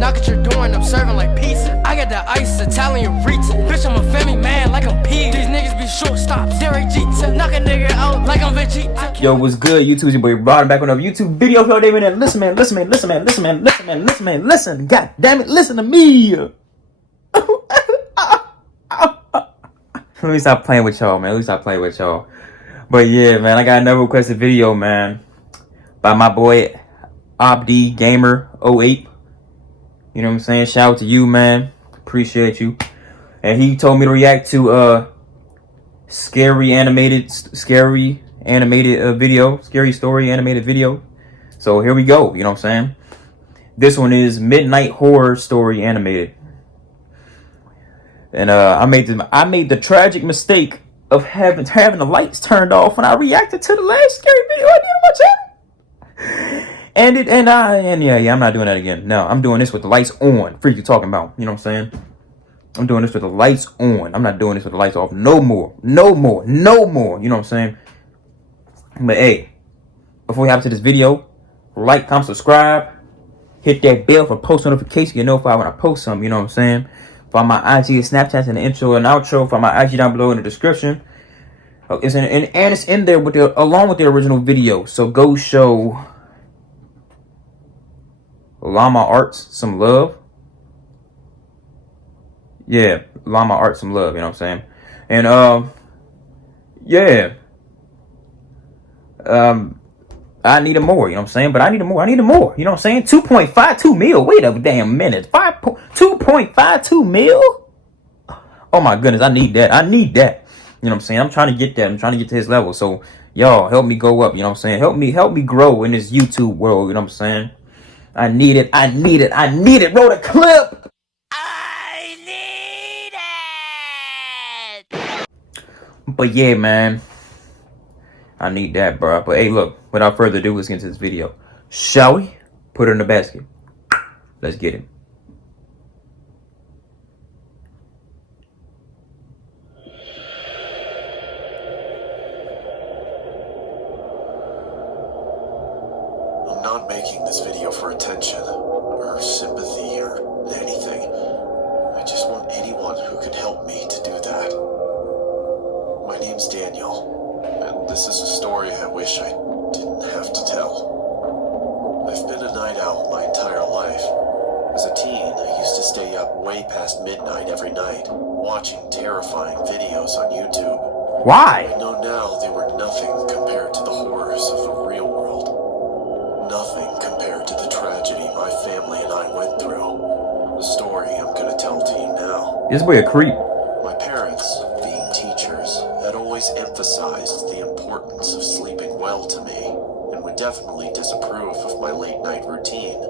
Knock at your door and I'm serving like pizza. I got the ice, Italian reach. Bitch, I'm a family man like I'm P. These niggas be shortstops. Derek Jeter. Knock a nigga out like I'm Vegeta. Yo, what's good, YouTube? It's your boy Rod back on another YouTube video. Yo, David, and listen, man, listen, man, listen, man, listen, man, listen, man, listen, man, listen. God damn it, listen to me. Let me stop playing with y'all, man. Let me stop playing with y'all. But yeah, man, I got another requested video, man, by my boy Abdi Gamer 08. You know what I'm saying? Shout out to you, man. Appreciate you. And he told me to react to scary story animated video. So here we go. You know what I'm saying? This one is Midnight Horror Story Animated. And I made the tragic mistake of having the lights turned off when I reacted to the last scary video I did on my channel. And I'm not doing that again. No, I'm doing this with the lights on. Freak you talking about? You know what I'm saying? I'm doing this with the lights on. I'm not doing this with the lights off. No more. No more. No more. You know what I'm saying? But hey, before we hop to this video, like, comment, subscribe, hit that bell for post notifications. You know if I when I post something. You know what I'm saying? Follow my IG and Snapchat in the intro and outro. Follow my IG down below in the description. It's in there with along with the original video. So go show Llama Arts some love. Yeah, Llama Arts some love. You know what I'm saying? And yeah. I needed more, you know what I'm saying? But I needed more. You know what I'm saying? 2.52 mil. Wait a damn minute. 2.52 mil? Oh my goodness, I need that. You know what I'm saying? I'm trying to get that. I'm trying to get to his level. So y'all help me go up, you know what I'm saying? Help me grow in this YouTube world, you know what I'm saying? I need it. Roll the clip. I need it. But yeah, man. I need that, bro. But hey, look, without further ado, let's get into this video. Shall we? Put her in the basket. Let's get it. I'm not making this video for attention or sympathy or anything. I just want anyone who can help me to do that. My name's Daniel. And this is a story I wish I didn't have to tell. I've been a night owl my entire life. As a teen, I used to stay up way past midnight every night, watching terrifying videos on YouTube. Why? I know now they were nothing compared to the horrors of the real world. Nothing compared to the tragedy my family and I went through. The story I'm gonna tell to you now. This boy a creep. My parents, being teachers, had always emphasized the importance of sleeping well to me, and would definitely disapprove of my late night routine.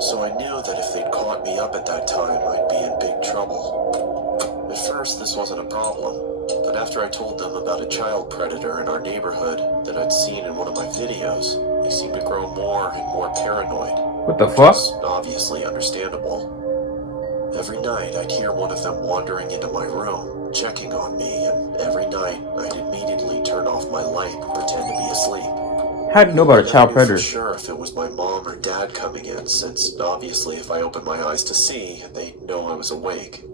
So I knew that if they'd caught me up at that time, I'd be in big trouble. At first, this wasn't a problem, but after I told them about a child predator in our neighborhood that I'd seen in one of my videos, they seemed to grow more and more paranoid. What the fuck? Which is obviously understandable. Every night, I'd hear one of them wandering into my room, checking on me, and every night, I'd immediately turn off my light and pretend to be asleep. How do you know about a child predator? I wasn't sure if it was my mom or dad coming in, since obviously if I opened my eyes to see, they'd know I was awake.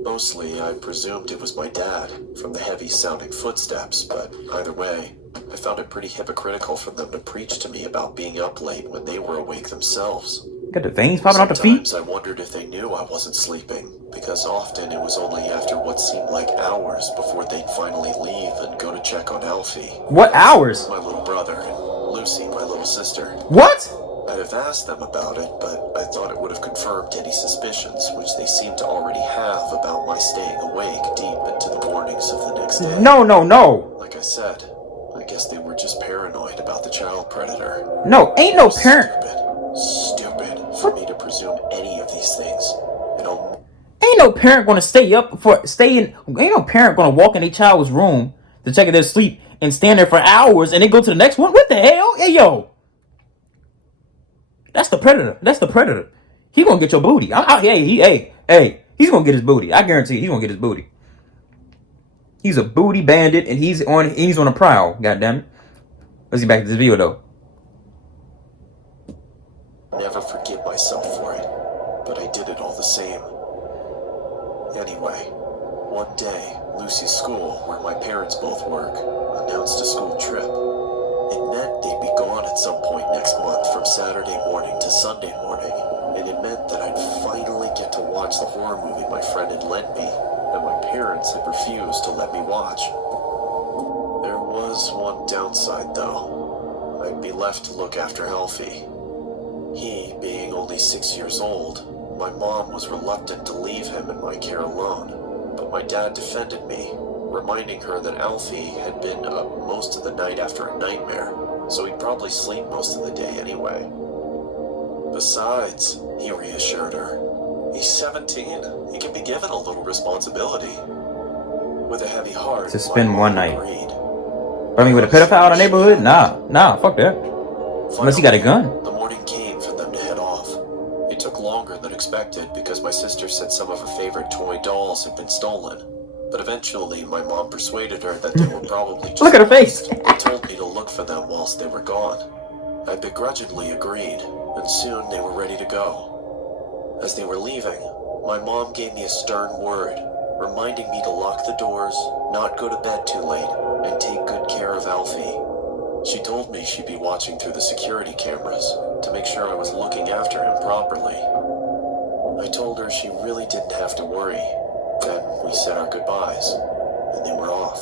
Mostly, I presumed it was my dad, from the heavy-sounding footsteps, but either way, I found it pretty hypocritical for them to preach to me about being up late when they were awake themselves. Got the veins popping out the feet? Sometimes I wondered if they knew I wasn't sleeping, because often it was only after what seemed like hours before they'd finally leave and go to check on Alfie. What hours? My little brother, and Lucy, my little sister. What? I'd have asked them about it, but I thought it would have confirmed any suspicions, which they seemed to already have about my staying awake deep into the mornings of the next day. No. Like I said, I guess they were just paranoid about the child predator. No, ain't no parent. Stupid for me to presume any of these things. Ain't no parent gonna ain't no parent gonna walk in a child's room to check if they're asleep and stand there for hours and then go to the next one. What the hell? Hey, yo. That's the predator. He gonna get your booty. He's gonna get his booty. I guarantee he's gonna get his booty. He's a booty bandit and he's on a prowl. God damn it. Let's get back to this video though. Never forget my myself for it, but I did it all the same. Anyway, one day, Lucy's school, where my parents both work, announced a school trip. It meant they'd be gone at some point next month from Saturday morning to Sunday morning, and it meant that I'd finally get to watch the horror movie my friend had lent me, that my parents had refused to let me watch. There was one downside, though. I'd be left to look after Alfie. He, being only 6 years old, my mom was reluctant to leave him in my care alone, but my dad defended me, reminding her that Alfie had been up most of the night after a nightmare, so he'd probably sleep most of the day anyway. Besides, he reassured her, he's 17, he can be given a little responsibility. With a heavy heart, To spend my one mom night. agreed. I mean, with a pedophile in the neighborhood? Nah, fuck that. Unless he got a gun. The morning came for them to head off. It took longer than expected because my sister said some of her favorite toy dolls had been stolen. But eventually, my mom persuaded her that they were probably just Look at her face. and told me to look for them whilst they were gone. I begrudgingly agreed, and soon they were ready to go. As they were leaving, my mom gave me a stern word, reminding me to lock the doors, not go to bed too late, and take good care of Alfie. She told me she'd be watching through the security cameras to make sure I was looking after him properly. I told her she really didn't have to worry. Then we said our goodbyes, and they were off.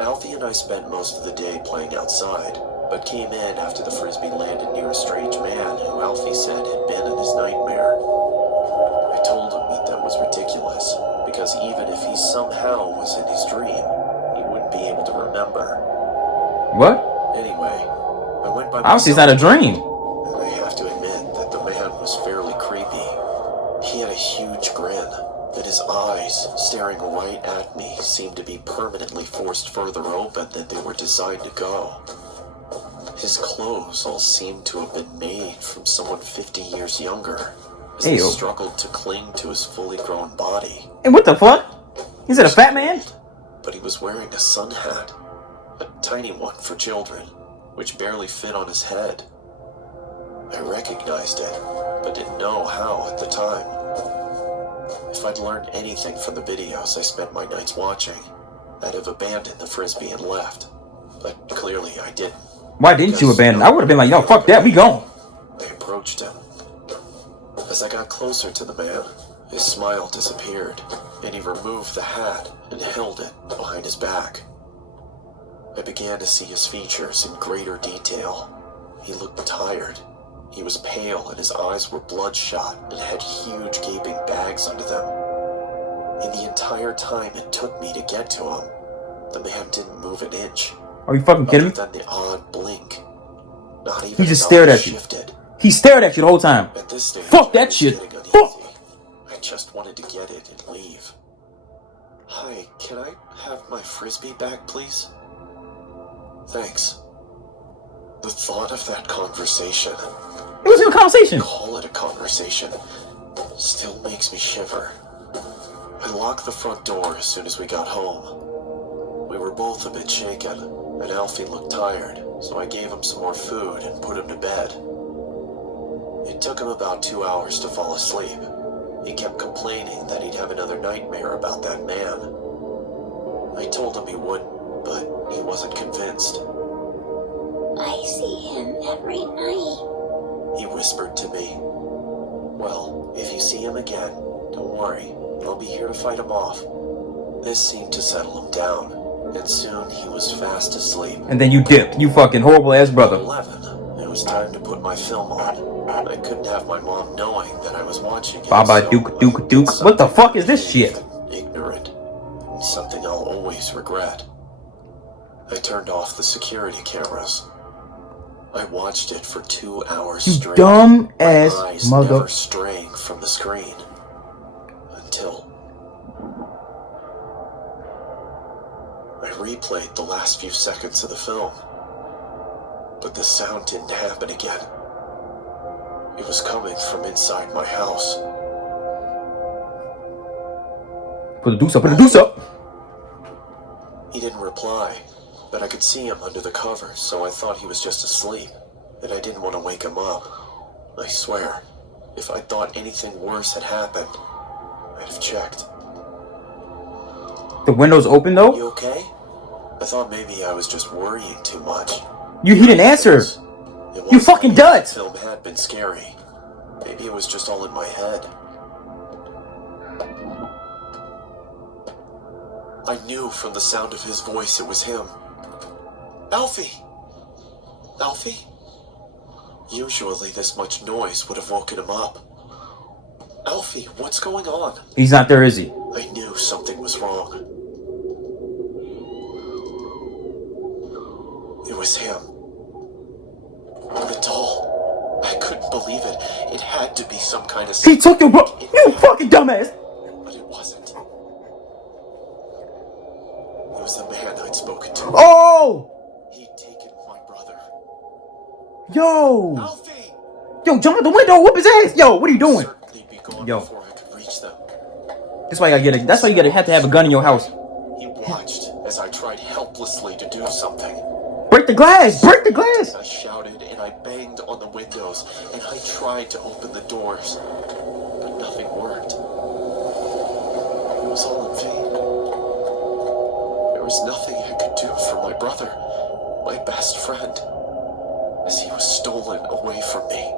Alfie and I spent most of the day playing outside, but came in after the frisbee landed near a strange man who Alfie said had been in his nightmare. I told him that was ridiculous, because even if he somehow was in his dream, he wouldn't be able to remember. What? Anyway, I went by Obviously, it's not a dream. and I have to admit that the man was fairly creepy. He had a huge grin, and his eyes, staring right at me, seemed to be permanently forced further open than they were designed to go. His clothes all seemed to have been made from someone 50 years younger, as he Ew. struggled to cling to his fully grown body. Hey, what the fuck? Is it a fat man? But he was wearing a sun hat, a tiny one for children, which barely fit on his head. I recognized it, but didn't know how at the time. If I'd learned anything from the videos I spent my nights watching, I'd have abandoned the frisbee and left. But clearly I didn't. Why didn't you abandon? I would have been like, yo, fuck that, we gone. I approached him. As I got closer to the man, his smile disappeared, and he removed the hat and held it behind his back. I began to see his features in greater detail. He looked tired. He was pale and his eyes were bloodshot and had huge gaping bags under them. In the entire time it took me to get to him, the man didn't move an inch. Are you fucking kidding me? Other than the odd blink. Not even He just his stared eyes at you. shifted. He stared at you the whole time. At this stage, Fuck I that was shit. getting uneasy. Fuck. I just wanted to get it and leave. Hi, can I have my frisbee back, please? Thanks. The thought of that conversation, It was a conversation. call it a conversation, still makes me shiver. I locked the front door as soon as we got home. We were both a bit shaken, and Alfie looked tired, so I gave him some more food and put him to bed. It took him about 2 hours to fall asleep. He kept complaining that he'd have another nightmare about that man. I told him he wouldn't, but he wasn't convinced. I see him every night. He whispered to me, "Well, if you see him again, don't worry. I'll be here to fight him off." This seemed to settle him down, and soon he was fast asleep. And then you dipped. You fucking horrible ass At brother. 11, it was time to put my film on. I couldn't have my mom knowing that I was watching it. Baba so Duke I Duke did Duke. What the something fuck is this naive shit? and ignorant. Something I'll always regret. I turned off the security cameras. I watched it for 2 hours You straight. dumb my ass eyes mother. never straying from the screen. Until I replayed the last few seconds of the film. But the sound didn't happen again. It was coming from inside my house. Put the deuce up. Put the deuce up. He didn't reply, but I could see him under the covers, so I thought he was just asleep, and I didn't want to wake him up. I swear, if I thought anything worse had happened, I'd have checked. The window's open though? You okay? I thought maybe I was just worrying too much. He didn't answer. You fucking dud. The film had been scary. Maybe it was just all in my head. I knew from the sound of his voice it was him. Alfie! Alfie? Usually this much noise would have woken him up. Alfie, what's going on? He's not there, is he? I knew something was wrong. It was him. The doll. I couldn't believe it. It had to be some kind of... He took your bro. You fucking dumbass. But it wasn't. It was the man I'd spoken to. Oh! He'd taken my brother. Yo! Alfie! Yo, jump out the window, whoop his ass! Yo, what are you doing? Certainly be gone Yo. before I could reach them. That's why you gotta have to have a gun in your house. He watched as I tried helplessly to do something. Break the glass! Break the glass! I shouted and I banged on the windows and I tried to open the doors, but nothing worked. It was all in vain. There was nothing I could do for my brother, my best friend, as he was stolen away from me.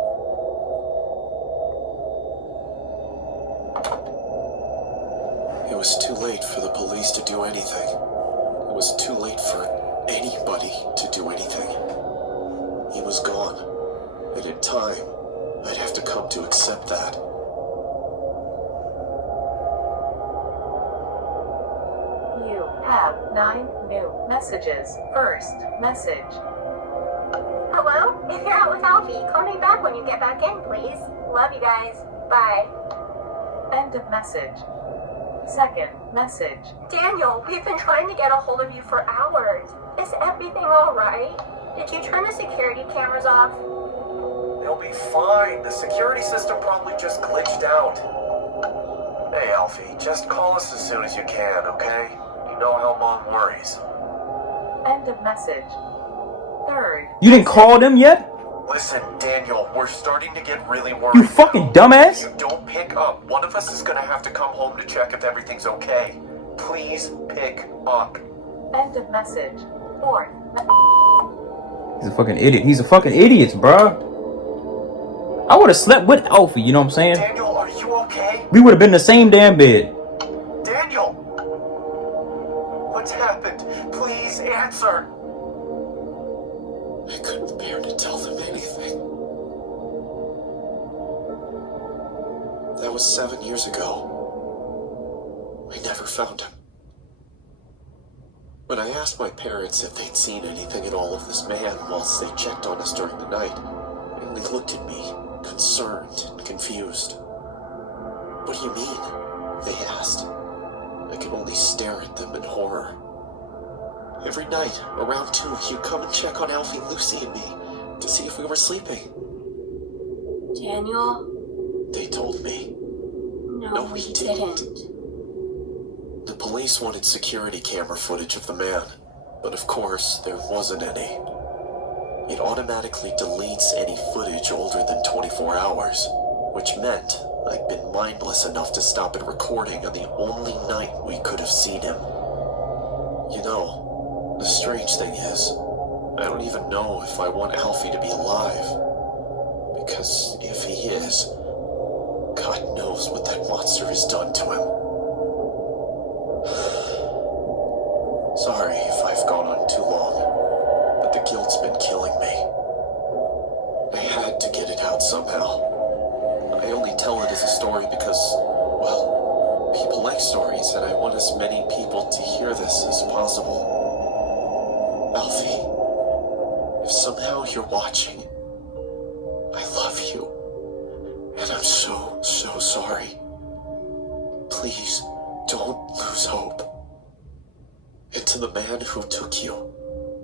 It was too late for the police to do anything. It was too late for anybody to do anything. He was gone, and in time, I'd have to come to accept that. You have 9 new messages. First message. Hello? If you're out with Alfie, call me back when you get back in, please. Love you guys. Bye. End of message. Second message. Daniel, we've been trying to get a hold of you for hours. Is everything alright? Did you turn the security cameras off? They'll be fine. The security system probably just glitched out. Hey, Alfie, just call us as soon as you can, okay? You know how Mom worries. End of message. Third. You didn't call them yet? Listen, Daniel, we're starting to get really worried. You fucking now. dumbass! If you don't pick up, one of us is gonna have to come home to check if everything's okay. Please pick up. End of message. Fourth. He's a fucking idiot. He's a fucking idiot, bruh. I would have slept with Alfie, you know what I'm saying? Daniel, are you okay? We would have been in the same damn bed. Daniel! What's happened? Please answer! I couldn't bear to tell them anything. That was 7 years ago. I never found him. When I asked my parents if they'd seen anything at all of this man whilst they checked on us during the night, they looked at me, concerned and confused. What do you mean? They asked. I could only stare at them in horror. Every night, around 2, he'd come and check on Alfie, Lucy, and me to see if we were sleeping. Daniel? They told me. No, we didn't. The police wanted security camera footage of the man, but of course, there wasn't any. It automatically deletes any footage older than 24 hours, which meant I'd been mindless enough to stop it recording on the only night we could have seen him. You know, the strange thing is, I don't even know if I want Alfie to be alive. Because if he is, God knows what that monster has done to him. Sorry if I've gone on too long, but the guilt's been killing me. I had to get it out somehow. I only tell it as a story because, well, people like stories, and I want as many people to hear this as possible. Alfie, if somehow you're watching, I love you, and I'm so sorry. Please, don't lose hope. And to the man who took you,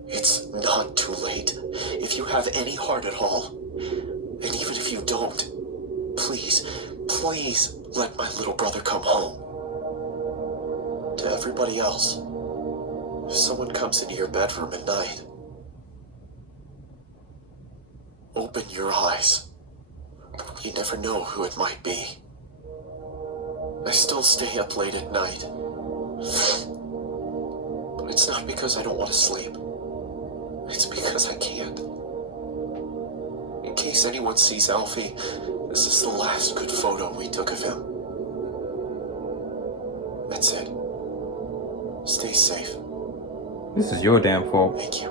it's not too late. If you have any heart at all, and even if you don't, please let my little brother come home. To everybody else, if someone comes into your bedroom at night, open your eyes. You never know who it might be. I still stay up late at night. But it's not because I don't want to sleep. It's because I can't. In case anyone sees Alfie, this is the last good photo we took of him. That's it. Stay safe. This is your damn fault. Thank you.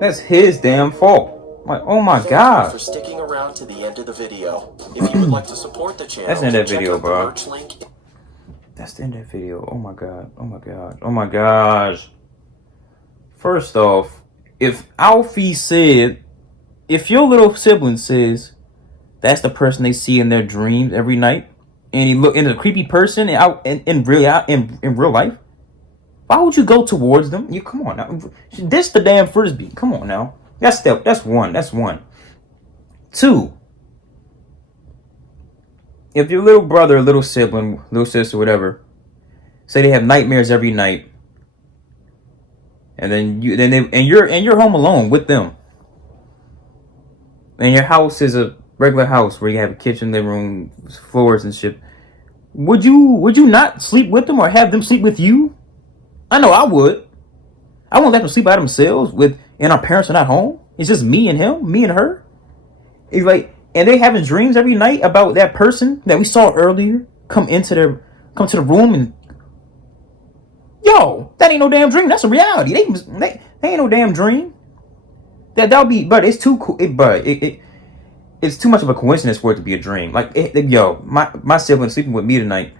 That's his damn fault. Like, oh my Thank god. you for sticking around to the end of the video. If you would like to support the channel, That's the end of that check video, out the bro. merch link. That's the end of that video. Oh my god. Oh my god. Oh my gosh. First off, if Alfie said, if your little sibling says that's the person they see in their dreams every night, and he look into a creepy person in real life, why would you go towards them? You come on now. This the damn frisbee. Come on now. That's one. That's one. Two. If your little brother, little sibling, little sister, whatever, say they have nightmares every night, and then you're home alone with them, and your house is a regular house where you have a kitchen, living room, floors and shit, would you not sleep with them or have them sleep with you? I know I would. I won't let them sleep by themselves and our parents are not home. It's just me and him, me and her. It's like, and they having dreams every night about that person that we saw earlier come to the room, and yo, that ain't no damn dream. That's a reality. They ain't no damn dream. That'll be, but it's too cool. It's too much of a coincidence for it to be a dream. Like, yo, my sibling sleeping with me tonight.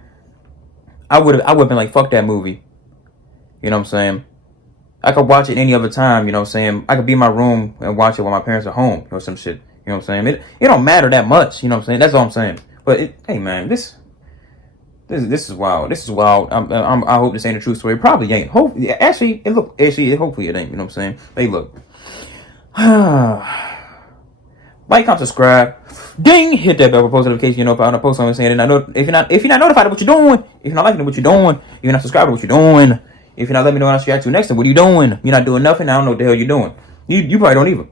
I would have been like, fuck that movie. You know what I'm saying? I could watch it any other time. You know what I'm saying? I could be in my room and watch it while my parents are home or some shit. You know what I'm saying? It don't matter that much. You know what I'm saying? That's all I'm saying. But hey man, this is wild. This is wild. I hope this ain't a true story. It probably ain't. Hopefully it ain't. You know what I'm saying? Hey, look. Like, comment, subscribe, ding, hit that bell for post notification. You know if I don't post something saying it. If you're not notified of what you're doing, if you're not liking what you're doing, if you're not subscribing to what you're doing, if you're not letting me know what I should react to next time, what are you doing? You're not doing nothing. I don't know what the hell you're doing. You probably don't either.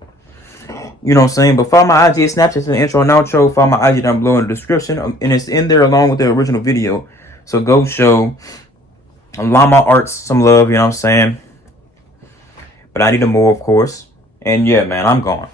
You know what I'm saying? But follow my IG, Snapchat, in the intro and outro. Follow my IG down below in the description, and it's in there along with the original video. So go show Llama Arts some love. You know what I'm saying? But I need them more, of course. And yeah, man, I'm gone.